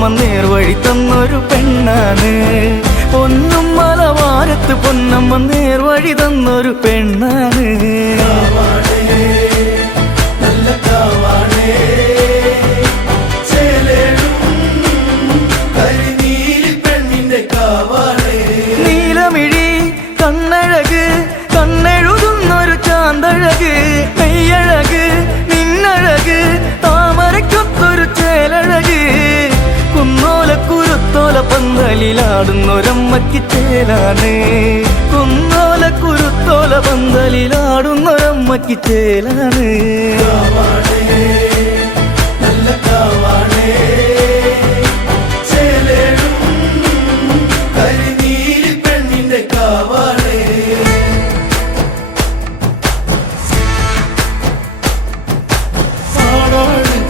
പൊന്നമ്മ നേർവഴി തന്നൊരു പെണ്ണാണ്. പൊന്നും മലവാരത്ത് പൊന്നമ്മ നേർവഴി തന്നൊരു പെണ്ണാണ്. നീലമിഴി കണ്ണഴക് കണ്ണെഴുതുന്നൊരു ചാന്തഴക് നെയ്യഴക് നിന്നഴക് താമരക്കൊത്തൊരു ചേലഴക് കുന്നോല കുരുത്തോല പന്തലിലാടുന്നൊരമ്മയ്ക്ക് ചേലാണ്. കുന്നോല കുരുത്തോല പന്തലിലാടുന്നൊരമ്മയ്ക്ക് ചേലാണ്.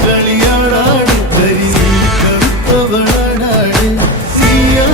കളിയാടാട് കരിനീ കറുത്തവളാടാട് നീയാ